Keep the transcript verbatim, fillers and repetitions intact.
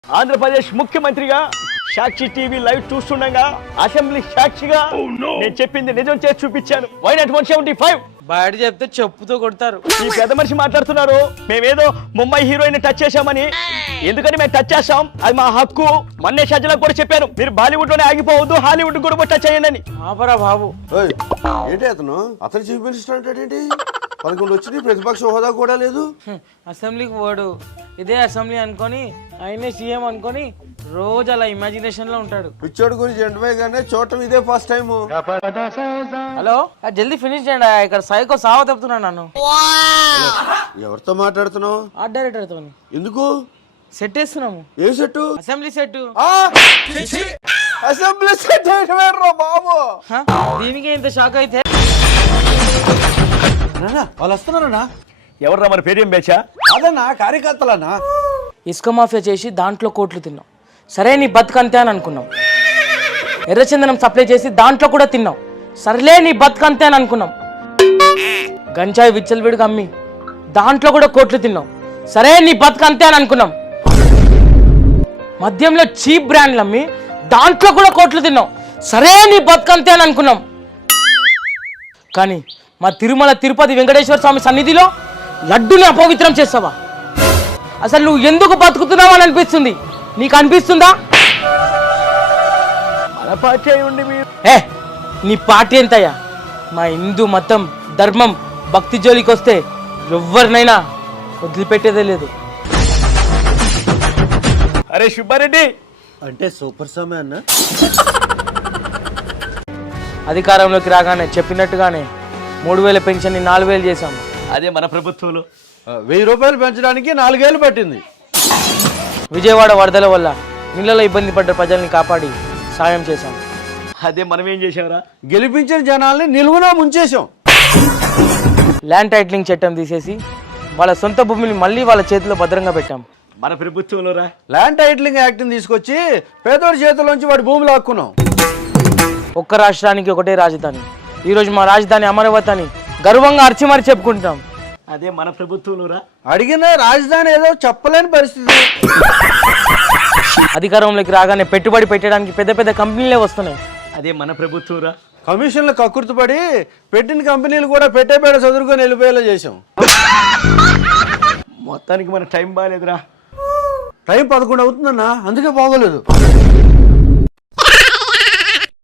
ఆంధ్రప్రదేశ్ ముఖ్యమంత్రిగా Sakshi TV live చూస్తుండగా assembly సాక్షిగా నేను చెప్పింది నిజం చేసి చూపించాను. Why not one seventy five బయట చెప్తే చెప్పుతో కొడతారు. ఈ పెద్ద మనిషి మాట్లాడుతున్నారు మేమేదో ముంబై హీరోయిన్ టచ్ చేశామని. ఎందుకని మేము టచ్ చేస్తాం, అది మా హక్కు. మొన్నే షజ్జలకు కూడా చెప్పాను, మీరు బాలీవుడ్ లోనే ఆగిపోవద్దు, హాలీవుడ్ కూడా టచ్ చేయండి అని. ఆపరా బాబు. ఏంటి అతను అతను చీఫ్ మినిస్టర్ అంటే పదకొండు వచ్చింది, ప్రతిపక్ష హోదా కూడా లేదు. అసెంబ్లీకి పోడు, ఇదే అసెంబ్లీ అనుకొని ఆయనే సీఎం అనుకొని రోజు అలా ఇమాజినేషన్ లో ఉంటాడు. పిచ్చోడు గురించి ఎంటమే కానీ చూడటం ఇదే ఫస్ట్ టైం. హలో జల్దీ ఫినిష్ చేయండి, ఇక్కడ సైకో సావ తప్పుతున్నాను నన్ను. ఎవరితో మాట్లాడుతున్నావు? ఆర్ట్ డైరెక్టర్ తో. ఎందుకు? సెట్ వేస్తున్నాము. ఏ set? Assembly set. Assembly set బాబు. దీనికి ఇంత షాక్ అయితే వాళ్ళు వస్తున్నారన్నా. ఎవర్రా మన పేరేం బేచా? అదన్నా కార్యకర్తలన్నా. ఇసుక మాఫియా చేసి దాంట్లో కోట్లు తిన్నాం, సరే నీ బతుకంతే అని అనుకున్నాం. ఎర్రచందనం సప్లై చేసి దాంట్లో కూడా తిన్నాం, సర్లే నీ బతుకంతే అని అనుకున్నాం. గంజాయి విచ్చలవిడిగా అమ్మి దాంట్లో కూడా కోట్లు తిన్నాం, సరే నీ బతుకంతే అని అనుకున్నాం. మద్యంలో చీప్ బ్రాండ్లు అమ్మి దాంట్లో కూడా కోట్లు తిన్నాం, సరే నీ బతుకంతే అని అనుకున్నాం. కానీ మా తిరుమల తిరుపతి వెంకటేశ్వర స్వామి సన్నిధిలో లడ్డుని అపవిత్రం చేస్తావా? అసలు నువ్వు ఎందుకు బతుకుతున్నావు అని అనిపిస్తుంది, నీకు అనిపిస్తుందా? మన పార్టీ అయి ఉండి మీరు ఏ నీ పార్టీ ఎంతయ్యా? మా హిందూ మతం ధర్మం భక్తి జోలికి వస్తే ఎవరినైనా వదిలిపెట్టేదే లేదు. అరే సుబ్బారెడ్డి అంటే సూపర్ స్వామి అన్న. అధికారంలోకి రాగానే చెప్పినట్టుగానే మూడు వేల పెన్షన్ నాలుగు వేలు చేశాము. అదే మన ప్రభుత్వంలో వెయ్యి రూపాయలు పెంచడానికి నాలుగేళ్ళు పట్టింది. విజయవాడ వరదల వల్ల నీళ్ళలో ఇబ్బంది పడ్డ ప్రజల్ని కాపాడి సాయం చేశాం. అదే మనం ఏం చేసావురా? గెలిపించిన జనాల్ని నిలువున ముంచేశాం. ల్యాండ్ టైటిలింగ్ చట్టం తీసేసి వాళ్ళ సొంత భూమిని మళ్ళీ వాళ్ళ చేతిలో భద్రంగా పెట్టాం. మన ప్రభుత్వంలో రా ల్యాండ్ టైటిలింగ్ యాక్ట్ని తీసుకొచ్చి పేదోడి చేతుల్లోంచి వాడి భూములు లాక్కున్నాం. ఒక్క రాష్ట్రానికి ఒకటే రాజధాని, ఈరోజు మా రాజధాని అమరావతి అని గర్వంగా అర్చిమరి చెప్పుకుంటాం. అదే మన ప్రభుత్వంలో రా అడిగిన రాజధాని ఏదో చెప్పలేని పరిస్థితి. అధికారంలోకి రాగానే పెట్టుబడి పెట్టడానికి పెద్ద పెద్ద కంపెనీలే వస్తున్నాయి. అదే మన ప్రభుత్వం రా కమిషన్లు కక్కుర్తిపడి పెట్టిన కంపెనీలు కూడా పెట్టే పేడ చదువుకొని వెళ్ళిపోయేలా చేసాం. మొత్తానికి మన టైం బాగాలేదురా. టైం పదకొండు అవుతుందన్నా, అందుకే బాగోలేదు.